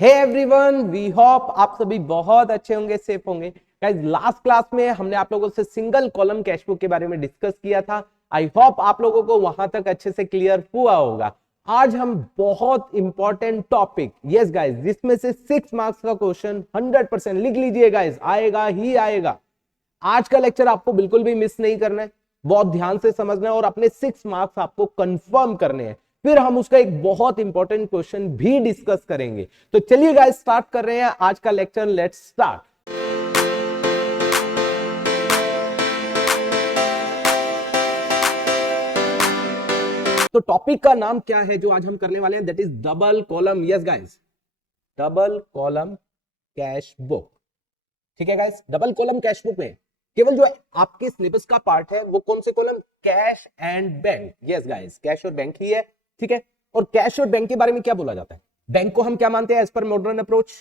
Hey everyone, we hope आप सभी बहुत अच्छे होंगे, सेफ होंगे। गाइस, लास्ट क्लास में हमने आप लोगों से सिंगल कॉलम कैश बुक के बारे में डिस्कस किया था। आई होप आप लोगों को वहां तक अच्छे से क्लियर हुआ होगा। आज हम बहुत इंपॉर्टेंट टॉपिक, यस गाइस, जिसमें से 6 मार्क्स का क्वेश्चन 100% लिख लीजिए गाइस, आएगा ही आएगा। आज का लेक्चर आपको बिल्कुल भी मिस नहीं करना है, बहुत ध्यान से समझना है और अपने 6 मार्क्स आपको कंफर्म करने हैं। फिर हम उसका एक बहुत इंपॉर्टेंट क्वेश्चन भी डिस्कस करेंगे। तो चलिए गाइस, स्टार्ट कर रहे हैं आज का लेक्चर। Let's start. तो टॉपिक का नाम क्या है जो आज हम करने वाले हैं? That is double column. Yes guys, double column cash book. ठीक है guys, double column cash book में केवल जो आपके सिलेबस का पार्ट है वो कौन से column? Cash and bank. Yes guys, cash और बैंक ही है। ठीक है, और कैश और बैंक के बारे में क्या बोला जाता है? बैंक को हम क्या मानते हैं? As per modern approach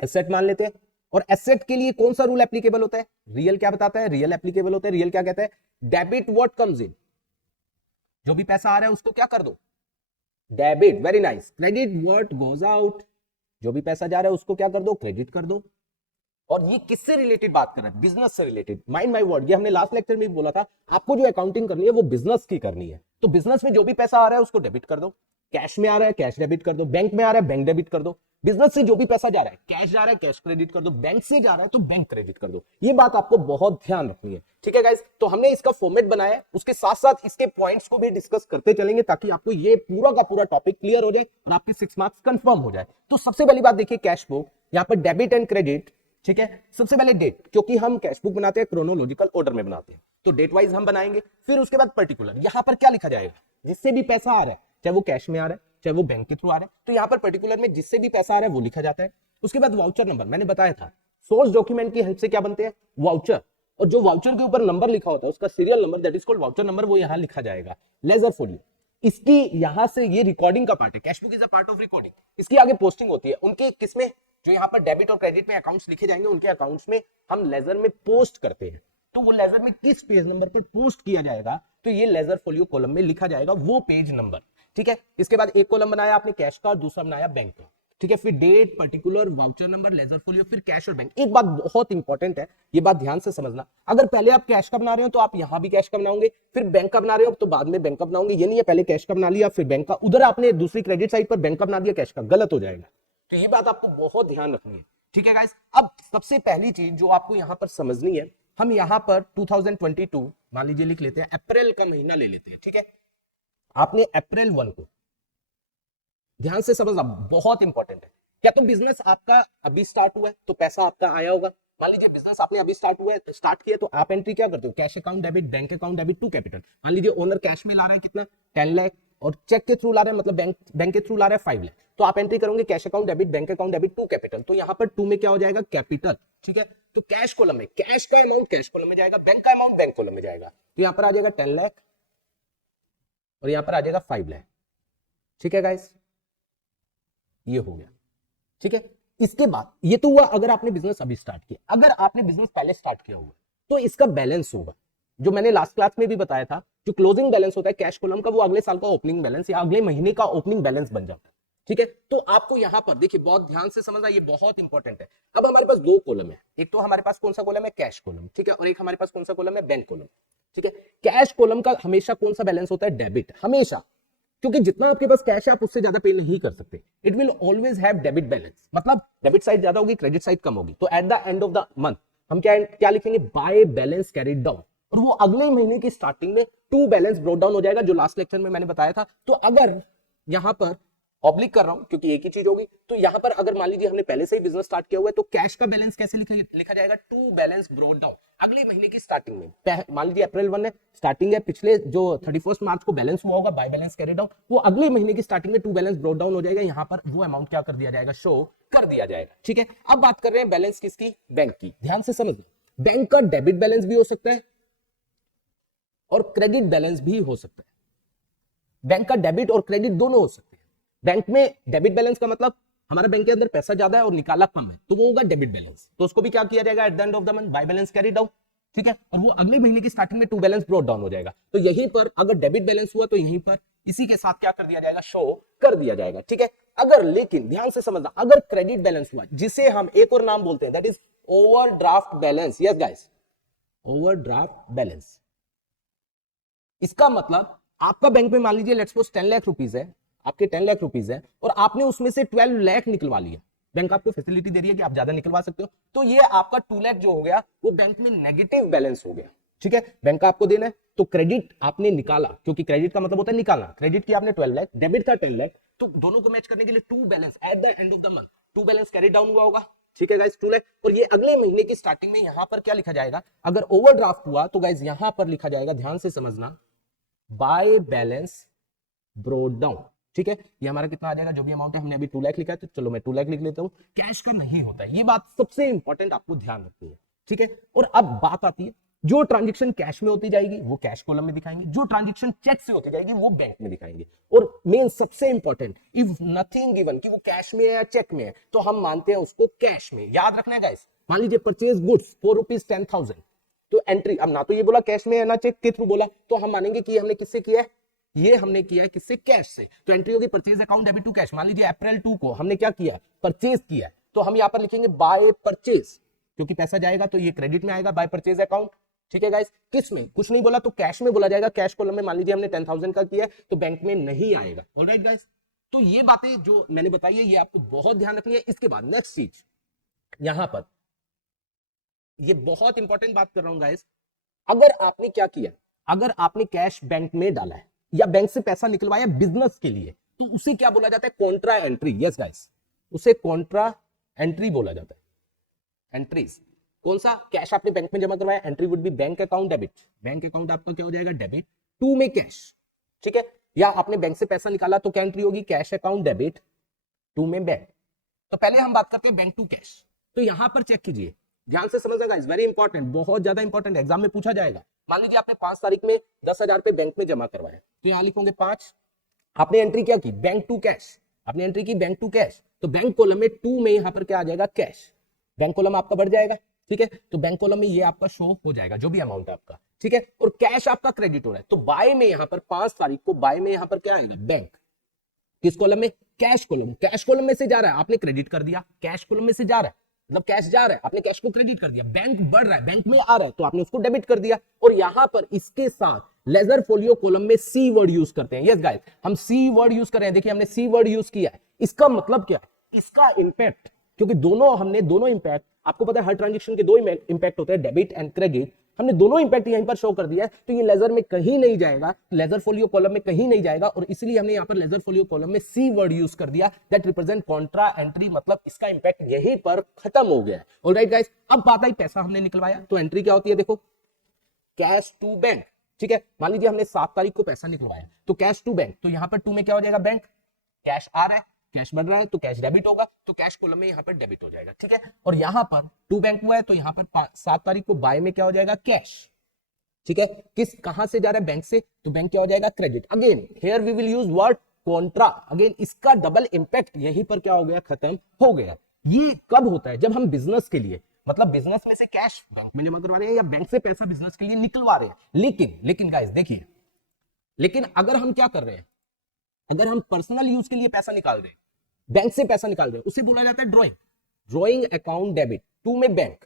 asset मान लेते हैं। और एसेट के लिए कौन सा रूल एप्लीकेबल होता है? रियल क्या बताता है? रियल एप्लीकेबल होता है। रियल क्या कहता है? डेबिट व्हाट कम्स इन, जो भी पैसा आ रहा है उसको क्या कर दो? Debit. Very nice. Credit what goes out, जो भी पैसा जा रहा है उसको क्या कर दो? क्रेडिट कर दो। और ये किससे रिलेटेड बात कर रहे हैं? बिजनेस से रिलेटेड। माइंड माय वर्ड, ये हमने लास्ट लेक्चर में भी बोला था, आपको जो अकाउंटिंग करनी है वो बिजनेस की करनी है। तो बिजनेस में जो भी पैसा आ रहा है उसको डेबिट कर दो। कैश में आ रहा है कैश डेबिट कर दो, बैंक में आ रहा है बैंक डेबिट कर दो। बिजनेस से जो भी पैसा जा रहा है, कैश जा रहा है कैश क्रेडिट कर दो, बैंक से जा रहा है तो बैंक क्रेडिट कर दो। ये बात आपको बहुत ध्यान रखनी है। ठीक है गाइस, तो हमने इसका फॉर्मेट बनाया है, उसके साथ साथ इसके पॉइंट्स को भी डिस्कस करते चलेंगे ताकि आपको ये पूरा का पूरा टॉपिक क्लियर हो जाए और आपके 6 मार्क्स कंफर्म हो जाए। तो सबसे पहली बात देखिए, कैश बुक, यहाँ पर डेबिट एंड क्रेडिट। ठीक है, सबसे पहले डेट, क्योंकि हम कैश बुक बनाते हैं क्रोनोलॉजिकल ऑर्डर में बनाते हैं, तो डेट वाइज हम बनाएंगे। फिर उसके बाद पर्टिकुलर, यहां पर क्या लिखा जाएगा? जिससे भी पैसा आ रहा है, चाहे वो कैश में आ रहा है चाहे वो बैंक के थ्रू आ रहा है, तो यहां पर पर्टिकुलर में जिससे भी पैसा आ रहा है वो लिखा जाता है। उसके बाद वाउचर नंबर, मैंने बताया था सोर्स डॉक्यूमेंट की हेल्प से क्या बनते हैं? वाउचर। और जो वाउचर के ऊपर नंबर लिखा होता है उसका serial number, that is called voucher number, वो यहां लिखा जाएगा। लेजर फोलियो, इसकी यहां से ये रिकॉर्डिंग का पार्ट है। Cash book is a part of recording. इसकी आगे पोस्टिंग होती है उनके किसमें? जो यहाँ पर डेबिट और क्रेडिट में अकाउंट्स लिखे जाएंगे उनके अकाउंट्स में हम लेजर में पोस्ट करते हैं। तो वो लेजर में किस पेज नंबर पर पोस्ट किया जाएगा, तो ये लेजर फोलियो कॉलम में लिखा जाएगा वो पेज नंबर। ठीक है, इसके बाद एक कॉलम बनाया आपने कैश का और दूसरा बनाया बैंक का। ठीक है, फिर date, particular, voucher number, ledger folio, फिर कैश और बैंक। एक बात बहुत इंपॉर्टेंट है, ये बात ध्यान से समझना, अगर पहले आप कैश का बना रहे हो तो आप यहां भी कैश का बनाओगे, फिर बैंक का बना रहे हो तो बाद में बैंक का बनाओगे। ये नहीं है पहले कैश का बना लिया फिर बैंक का, उधर आपने दूसरी क्रेडिट साइड पर बैंक का बना दिया कैश का, गलत हो जाएगा। तो ये बात आपको बहुत ध्यान रखनी है। ठीक है गाइस, अब सबसे पहली चीज जो आपको यहां पर समझनी है, हम यहां पर 2022 मान लीजिए लिख लेते हैं, अप्रैल का महीना ले लेते हैं। ठीक है, आपने अप्रैल 1 को ध्यान से समझना, बहुत इंपॉर्टेंट है। क्या तो बिजनेस आपका अभी स्टार्ट हुआ है तो पैसा आपका आया होगा। मान लीजिए बिजनेस आपने अभी स्टार्ट हुआ है तो स्टार्ट किया, तो आप एंट्री क्या करते हो? Cash account debit, bank account debit to capital. मान लीजिए ओनर कैश में ला रहा है कितना? 10 लाख, और चेक के थ्रू ला रहा है, मतलब बैंक के थ्रू ला रहा है 5 लाख, तो आप एंट्री करोगे cash account debit, bank account debit to capital. तो यहाँ पर 2 में क्या हो जाएगा? कैपिटल। ठीक है, तो कैश कॉलम में कैश का अमाउंट कैश कॉलम में जाएगा, बैंक का अमाउंट बैंक कॉलम में जाएगा। तो यहाँ पर आ जाएगा 10 लाख और यहाँ पर आ जाएगा 5 लाख। ठीक है गाइस, ये हो गया। ठीक है, इसके बाद ये तो हुआ अगर आपने बिजनेस अभी स्टार्ट किया। अगर आपने बिजनेस पहले स्टार्ट किया हुआ तो इसका बैलेंस होगा, जो मैंने लास्ट क्लास में भी बताया था, जो क्लोजिंग बैलेंस होता है कैश कॉलम का, वो अगले साल का ओपनिंग बैलेंस या अगले महीने का ओपनिंग बैलेंस बन जाता है। ठीक है, तो आपको यहां पर देखिए बहुत ध्यान से समझना, ये बहुत इंपॉर्टेंट है। अब हमारे पास 2 कॉलम है, एक तो हमारे पास कौन सा कॉलम है? Cash column. ठीक है, और एक हमारे पास कौन सा कॉलम है? Bank column. ठीक है, कैश कॉलम का हमेशा कौन सा बैलेंस होता है? डेबिट, हमेशा, क्योंकि जितना आपके पास कैश है आप उससे ज्यादा पे नहीं कर सकते। It will always have debit balance, मतलब डेबिट साइड ज्यादा होगी क्रेडिट साइड कम होगी। तो eight the end of the month हम क्या लिखेंगे? बाय बैलेंस कैरिड डाउन, और वो अगले महीने की स्टार्टिंग में टू बैलेंस ब्रॉट डाउन हो जाएगा, जो लास्ट लेक्चर में मैंने बताया था। तो अगर यहां पर ऑब्लिक कर रहा हूं क्योंकि एक ही चीज होगी, तो यहां पर अगर मान लीजिए हमने पहले से ही बिजनेस स्टार्ट किया हुआ है तो कैश का बैलेंस कैसे लिखा जाएगा? टू बैलेंस ब्रॉट डाउन, अगले महीने की स्टार्टिंग में। मान लीजिए अप्रैल 1 है स्टार्टिंग है, पिछले जो 31 मार्च को बैलेंस हुआ होगा बाय बैलेंस कैरी डाउन, वो अगले महीने की स्टार्टिंग में टू बैलेंस ब्रॉट डाउन हो जाएगा। यहां पर वो अमाउंट क्या कर दिया जाएगा? शो कर दिया जाएगा। ठीक है, अब बात कर रहे हैं बैलेंस किसकी? बैंक की। ध्यान से समझना, बैंक का डेबिट बैलेंस भी हो सकता है और क्रेडिट बैलेंस भी हो सकता है। बैंक का डेबिट और क्रेडिट दोनों हो सकते हैं। बैंक में डेबिट बैलेंस का मतलब हमारा बैंक के अंदर पैसा ज्यादा है और निकाला कम है, तो वो होगा डेबिट बैलेंस। तो उसको भी क्या किया जाएगा? Eight the end of the month by balance carry down. ठीक है, और वो अगले महीने की स्टार्टिंग में टू बैलेंस ब्रॉट डाउन हो जाएगा। तो यहीं पर अगर डेबिट बैलेंस हुआ तो यहीं पर इसी के साथ क्या कर दिया जाएगा, शो कर दिया जाएगा। ठीक है, अगर, लेकिन ध्यान से समझना, अगर क्रेडिट बैलेंस हुआ, जिसे हम एक और नाम बोलते हैं, that is overdraft balance. Yes guys, overdraft balance. इसका मतलब आपका बैंक में मान लीजिए लेट्स सपोज 10 लाख रुपीस है, आपके 10 लाख रुपीस है और आपने उसमें से 12 लाख निकलवा लिया। बैंक आपको फैसिलिटी दे रही है कि आप ज्यादा निकलवा सकते हो, तो ये आपका 2 लाख जो हो गया वो बैंक में नेगेटिव बैलेंस हो गया। ठीक है, बैंक का आपको देना है, तो क्रेडिट आपने निकाला, क्योंकि क्रेडिट का मतलब होता है निकालना। क्रेडिट किया आपने 12 लाख, डेबिट का 10 लाख, तो दोनों को मैच करने के लिए to balance at the end of the month, to balance carry down हुआ होगा। ठीक है गाइस, 2 लाख, और ये अगले महीने की स्टार्टिंग में यहां पर क्या लिखा जाएगा, अगर ओवरड्राफ्ट हुआ तो गाइस यहां पर लिखा जाएगा, ध्यान से समझना, बाय बैलेंस ब्रोड डाउन। ठीक है, ये हमारा कितना आ जाएगा, जो भी अमाउंट है, हमने अभी 2 लाख लिखा है, तो चलो मैं 2 लाख लिख लेता हूं। कैश का नहीं होता है, ये बात सबसे इंपॉर्टेंट आपको ध्यान रखनी है। ठीक है, और अब बात आती है, जो ट्रांजैक्शन कैश में होती जाएगी वो कैश कॉलम में दिखाएंगे, जो ट्रांजैक्शन चेक से होती जाएगी वो बैंक में दिखाएंगे। और मेन सबसे इंपॉर्टेंट, इफ नथिंग गिवन, कि वो कैश में है या चेक में है, तो हम मानते हैं उसको कैश में। याद रखना है गाइस, मान लीजिए परचेज गुड्स फॉर ₹10,000, तो एंट्री, अब ना तो ये बोला कैश में है ना चेक के थ्रू बोला, तो हम मानेंगे कि हमने किससे किया है, ये हमने किया है किससे, कैश से। तो एंट्री होगी purchase account debit to cash. मान लीजिए अप्रैल 2 को हमने क्या किया, परचेज किया, तो हम यहां पर लिखेंगे बाय परचेज, क्योंकि पैसा जाएगा तो ये क्रेडिट में आएगा, बाय परचेज अकाउंट। ठीक है गाइस, किस में, कुछ नहीं बोला तो कैश में बोला जाएगा, कैश कॉलम में मान लीजिए हमने 10,000 का किया तो बैंक में नहीं आएगा। ऑलराइट गाइस, तो ये बातें जो मैंने बताई है ये आपको बहुत ध्यान रखनी है। इसके बाद नेक्स्ट चीज, यहां पर ये बहुत इंपॉर्टेंट बात कर रहा हूं गाइस, अगर आपने क्या किया, अगर आपने कैश बैंक में डाला है या बैंक से पैसा निकलवाया बिजनेस के लिए, तो उसे क्या बोला जाता है, कॉन्ट्रा एंट्री। यस गाइस, उसे कॉन्ट्रा एंट्री बोला जाता है। एंट्रीज कौन सा, कैश आपने बैंक में जमा करवाया, entry would be bank account debit, bank account आपका क्या हो जाएगा, डेबिट, टू में कैश। ठीक है, या आपने बैंक से पैसा निकाला तो क्या एंट्री होगी, कैश अकाउंट डेबिट, टू में बैंक। तो पहले हम बात करते हैं बैंक टू कैश। तो यहां पर चेक कीजिए, ध्यान से समझना गाइस, वेरी इंपॉर्टेंट, बहुत ज्यादा इंपॉर्टेंट, एग्जाम में पूछा जाएगा। मान लीजिए आपने 5 तारीख में 10,000 रुपए बैंक में जमा करवाया, तो यहां लिखोगे 5, आपने एंट्री क्या की, बैंक टू कैश, आपने एंट्री की बैंक टू कैश, तो बैंक कॉलम में 2 में यहां पर क्या आ जाएगा, कैश, बैंक कॉलम आपका बढ़ जाएगा। ठीक है, तो बैंक कॉलम में ये आपका शो हो जाएगा जो भी अमाउंट है आपका। ठीक है, और कैश आपका क्रेडिट हो रहा है, तो बाय में यहां पर 5 तारीख को बाय में यहां पर क्या आएगा, बैंक, किस कॉलम में, कैश कॉलम। कैश कॉलम में से जा रहा है, आपने क्रेडिट कर दिया, कैश कॉलम में से जा रहा है, मतलब कैश जा रहा है, आपने कैश को क्रेडिट कर दिया, बैंक बढ़ रहा है, बैंक में आ रहा है, तो आपने उसको डेबिट कर दिया। और यहां पर इसके साथ लेजर फोलियो कॉलम में सी वर्ड यूज करते हैं। यस गाइस, हम सी वर्ड यूज कर रहे हैं, देखिए हमने सी वर्ड यूज किया है। इसका मतलब क्या है, इसका इंपैक्ट, क्योंकि दोनों इंपैक्ट, आपको पता है हर ट्रांजेक्शन के 2 इंपैक्ट होते हैं, डेबिट एंड क्रेडिट, हमने दोनों इंपैक्ट यहीं पर शो कर दिया है, तो ये लेजर में कहीं नहीं जाएगा, लेजर फोलियो कॉलम में कहीं नहीं जाएगा, और इसलिए हमने यहां पर लेजर फोलियो कॉलम में सी वर्ड यूज कर दिया, दैट रिप्रेजेंट कॉन्ट्रा एंट्री, मतलब इसका इंपैक्ट यहीं पर खत्म हो गया है। ऑलराइट गाइस, अब बात आई पैसा हमने निकलवाया, तो एंट्री क्या होती है, देखो, कैश टू बैंक। ठीक है, मान लीजिए हमने 7 तारीख को पैसा निकलवाया, तो कैश टू बैंक, तो यहां पर 2 में क्या हो जाएगा, बैंक, कैश आ रहा है, कैश बढ़ रहा है, तो कैश डेबिट होगा, तो कैश कॉलम में यहां पर डेबिट हो जाएगा। ठीक है, और यहां पर 2 बैंक हुआ है, तो यहां पर 7 तारीख को बाय में क्या हो जाएगा, कैश। ठीक है, किस, कहां से जा रहा है, बैंक से, तो बैंक क्या हो जाएगा, credit. Again here we will use word contra, again इसका डबल इंपैक्ट यहीं पर क्या हो गया, खत्म हो गया। ये कब होता है, जब हम बिजनेस के लिए, मतलब बिजनेस में से कैश बैंक में जमा करवा रहे हैं या बैंक से पैसा बिजनेस के लिए निकलवा रहे हैं। लेकिन गाइस देखिए, लेकिन अगर हम क्या कर रहे हैं, अगर हम पर्सनल यूज के लिए पैसा निकाल रहे हैं, बैंक से पैसा निकाल रहे हैं, उसे बोला जाता है ड्रॉइंग अकाउंट डेबिट, 2 में बैंक।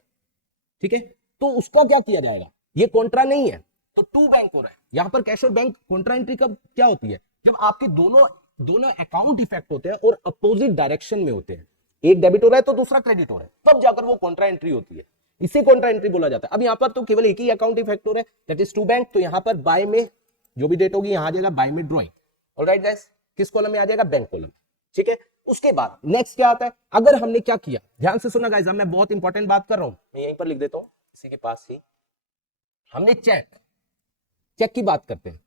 ठीक है, तो उसका क्या किया जाएगा, ये कॉन्ट्रा नहीं है, तो 2 बैंक हो रहा है, यहां पर कैश और बैंक कॉन्ट्रा एंट्री कब क्या होती है, जब आपके दोनों अकाउंट इफेक्ट होते हैं और अपोजिट डायरेक्शन में होते हैं, एक डेबिट हो रहा है तो दूसरा क्रेडिट हो रहा है, तब जाकर वो कॉन्ट्रा एंट्री होती है, इसे कॉन्ट्रा एंट्री बोला जाता है। अब यहां पर तो केवल एक ही अकाउंट इफेक्ट हो रहा है, दैट इज 2 बैंक, तो यहां पर बाय में जो भी डेट होगी यहां आ जाएगा बाय में ड्रॉइंग। ऑलराइट गाइस, किस कॉलम में आ जाएगा, बैंक कॉलम। ठीक है, उसके बाद नेक्स्ट क्या आता है, अगर हमने क्या किया, ध्यान से सुना गाइस, मैं बहुत इंपॉर्टेंट बात कर रहा हूं, मैं यहीं पर लिख देता हूं इसी के पास ही, हमने चेक की बात करते हैं।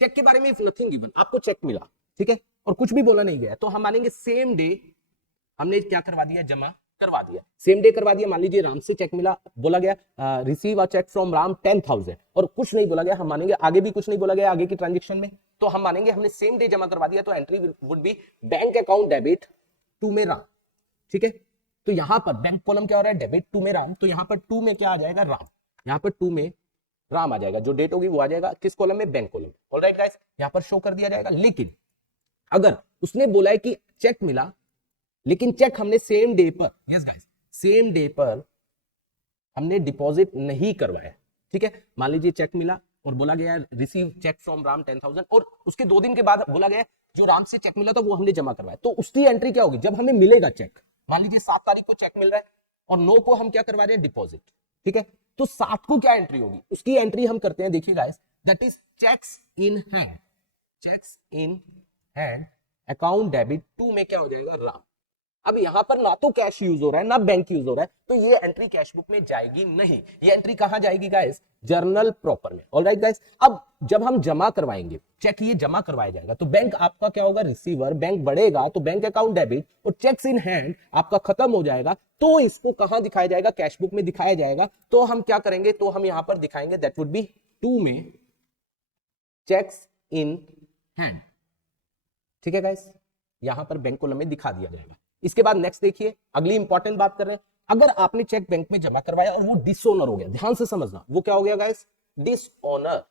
चेक के बारे में इफ नथिंग गिवन, आपको चेक मिला, ठीक है, और कुछ भी बोला नहीं गया, तो हम मानेंगे सेम डे हमने क्या करवा दिया, जमा करवा दिया, सेम डे करवा दिया। मान लीजिए राम से चेक मिला, बोला गया receive a cheque from Ram 10,000, और कुछ नहीं बोला गया, हम मानेंगे आगे भी कुछ नहीं बोला गया आगे की ट्रांजेक्शन में, तो हम मानेंगे हमने सेम डे जमा करवा दिया, तो entry would be bank account debit 2 में राम। ठीक है, तो यहां पर बैंक कॉलम क्या हो रहा है, डेबिट 2 में राम, तो यहां पर 2 में क्या आ जाएगा, राम, यहां पर 2 में राम आ जाएगा, जो डेट होगी वो आ जाएगा किस कॉलम में, बैंक कॉलम। ऑलराइट गाइस, यहां पर शो कर दिया जाएगा। लेकिन अगर उसने बोला है कि चेक मिला, लेकिन चेक हमने सेम डे पर, यस गाइस, सेम डे पर हमने डिपॉजिट नहीं करवाया, ठीक है, मान लीजिए चेक मिला और बोला गया रिसीव चेक फ्रॉम राम 10,000, और उसके 2 दिन के बाद बोला गया जो राम से चेक मिला था वो हमने जमा करवाया, तो उसकी एंट्री क्या होगी, जब हमें मिलेगा चेक, मान लीजिए 7 तारीख को चेक मिल रहा है और 9 को हम क्या करवा रहे हैं, डिपॉजिट, ठीक है, तो 7 को क्या एंट्री होगी, उसकी एंट्री हम करते हैं, देखिए guys, that is cheques in hand, cheques in hand account debit to में क्या हो जाएगा, राम। अब यहां पर ना तो कैश यूज हो रहा है ना बैंक यूज हो रहा है, तो ये एंट्री कैश बुक में जाएगी नहीं, ये एंट्री कहां जाएगी गाइस, जर्नल प्रॉपर में। ऑलराइट गाइस, अब जब हम जमा करवाएंगे चेक, ये जमा करवाया जाएगा, तो बैंक आपका क्या होगा, रिसीवर, बैंक बढ़ेगा तो बैंक अकाउंट डेबिट, और चेक्स इन हैंड आपका खत्म हो जाएगा, तो इसको कहां दिखाया जाएगा, कैश बुक में दिखाया जाएगा। तो हम क्या करेंगे, तो हम यहां पर दिखाएंगे दैट वुड बी 2 में चेक्स इन हैंड, ठीक है गाइस, यहां पर बैंक कॉलम में दिखा दिया जाएगा। इसके बाद नेक्स्ट देखिए, अगली इंपॉर्टेंट बात कर रहे हैं, अगर आपने चेक बैंक में जमा करवाया और वो डिसऑनर हो गया, ध्यान से समझना, वो क्या हो गया गाइस, डिसऑनर,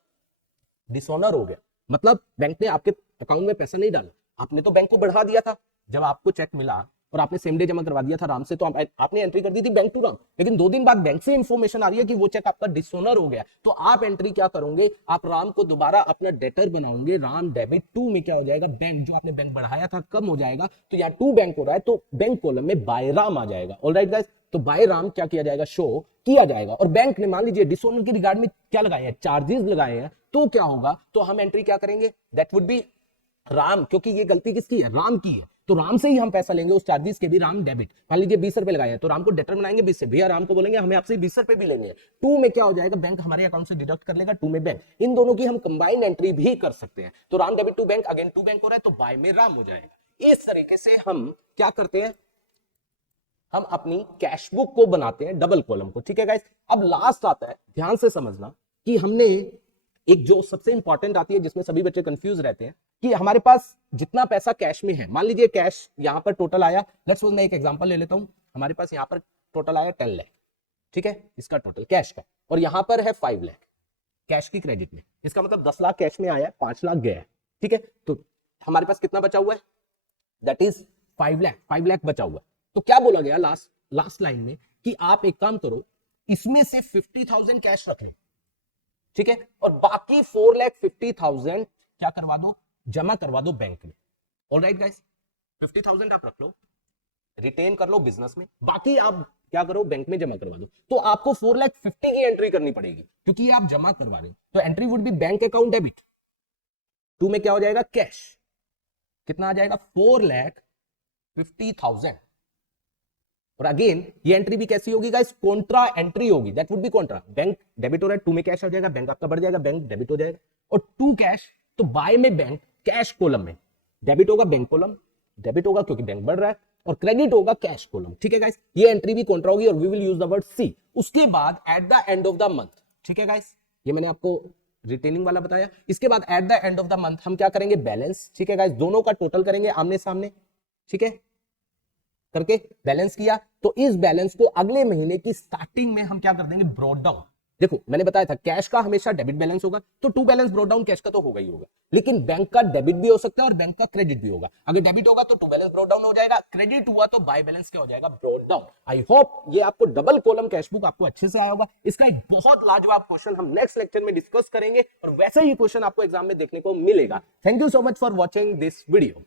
डिसऑनर हो गया, मतलब बैंक ने आपके अकाउंट में पैसा नहीं डाला, आपने तो बैंक को बढ़ा दिया था, जब आपको चेक मिला और आपने सेम डे जमा करवा दिया था राम से, तो आपने एंट्री कर दी थी बैंक टू राम, लेकिन 2 दिन बाद बैंक से इंफॉर्मेशन आ रही है कि वो चेक आपका डिसऑनर हो गया, तो आप एंट्री क्या करोगे, आप राम को दोबारा अपना डेटर बनाओगे, राम डेबिट टू में क्या हो जाएगा, बैंक, जो आपने बैंक बढ़ाया था कम हो जाएगा, तो यहाँ 2 बैंक हो रहा है, तो बैंक कॉलम में बाय राम आ जाएगा। ऑलराइट गाइस, तो बाय राम क्या किया जाएगा, शो किया जाएगा, और बैंक ने मान लीजिए डिसऑनर के रिगार्ड में क्या लगाए हैं, चार्जेस लगाए हैं, तो क्या होगा, तो हम एंट्री क्या करेंगे, दैट वुड बी राम, क्योंकि ये गलती किसकी है, राम की है, तो राम से ही हम पैसा लेंगे, उस चार्जेस के भी राम डेबिट, मान लीजिए 20 रुपए लगाए हैं, तो राम को डेटर बनाएंगे 20 से, भैया राम को बोलेंगे हमें आपसे 20 रुपए भी लेंगे, 2 में क्या हो जाएगा, बैंक हमारे अकाउंट से डिडक्ट कर लेगा, 2 में बैंक, इन दोनों की हम कंबाइंड एंट्री भी कर सकते हैं, तो Ram debit to bank, again 2 bank हो रहा है, तो बाय में राम हो जाएगा। इस तरीके से हम क्या करते हैं, हम अपनी कैश बुक को बनाते हैं, डबल कॉलम को, ठीक है गाइस। अब लास्ट आता है, ध्यान से समझना, कि हमने एक जो सबसे इंपॉर्टेंट आती है जिसमें सभी बच्चे कंफ्यूज रहते हैं, कि हमारे पास जितना पैसा कैश में है, मान लीजिए कैश यहां पर टोटल आया, लेट्स सपोज मैं एक एग्जांपल ले लेता हूं, हमारे पास यहां पर टोटल आया 10 लाख, ठीक है, इसका टोटल कैश का, और यहां पर है 5 लाख कैश की क्रेडिट में, इसका मतलब 10 लाख कैश में आया, 5 लाख गया है, ठीक है, तो हमारे पास कितना बचा हुआ है, दैट इज 5 लाख बचा हुआ है। तो क्या बोला गया लास्ट लाइन में, कि आप एक काम करो, इसमें से 50,000 कैश रख लो, ठीक है, और बाकी 4,50,000 क्या करवा दो, जमा करवा दो बैंक में। ऑलराइट गाइस, 50,000 आप रख लो, रिटेन कर लो बिजनेस में, बाकी आप क्या करो, बैंक में जमा करवा दो, तो आपको 4,50,000 की एंट्री करनी पड़ेगी, क्योंकि आप जमा करवा रहे हो, तो entry would be bank account debit, 2 में क्या हो जाएगा, कैश, कितना आ जाएगा, 4,50,000, और अगेन ये एंट्री भी कैसी होगी गाइस, कॉन्ट्रा एंट्री होगी, that would be Contra, bank debit हो रहा है, 2 में कैश हो जाएगा, बैंक आपका बढ़ जाएगा, बैंक डेबिट हो जाएगा, और 2 कैश, तो बाय में बैंक, कैश कॉलम में, डेबिट होगा बैंक कॉलम, डेबिट होगा क्योंकि बैंक बढ़ रहा है, और क्रेडिट होगा कैश कॉलम, ठीक है गाइस, ये एंट्री भी कॉन्ट्रा होगी, और we will use the word C. उसके बाद at the end of the month, ठीक है गाइस, ये मैंने आपको रिटेनिंग वाला बताया, इसके बाद at the end of the month हम क्या करेंगे, बैलेंस, ठीक है गाइस, दोनों का टोटल करेंगे आमने सामने, ठीक है, करके बैलेंस किया, तो इस बैलेंस को अगले महीने की स्टार्टिंग में हम क्या कर देंगे, ब्रॉट डाउन। देखो मैंने बताया था कैश का हमेशा डेबिट बैलेंस होगा, तो 2 बैलेंस ब्रॉट डाउन कैश का तो होगा ही होगा, लेकिन बैंक का डेबिट भी हो सकता है और बैंक का क्रेडिट भी होगा। अगर डेबिट होगा तो 2 बैलेंस ब्रॉट डाउन हो जाएगा, क्रेडिट हुआ तो बाय बैलेंस क्या हो जाएगा, ब्रॉट डाउन। आई होप ये आपको डबल कॉलम कैश बुक आपको अच्छे से आया होगा। इसका एक बहुत लाजवाब क्वेश्चन हम नेक्स्ट लेक्चर में डिस्कस करेंगे, और वैसे ही क्वेश्चन आपको एग्जाम में देखने को मिलेगा। Thank you so much for watching this video.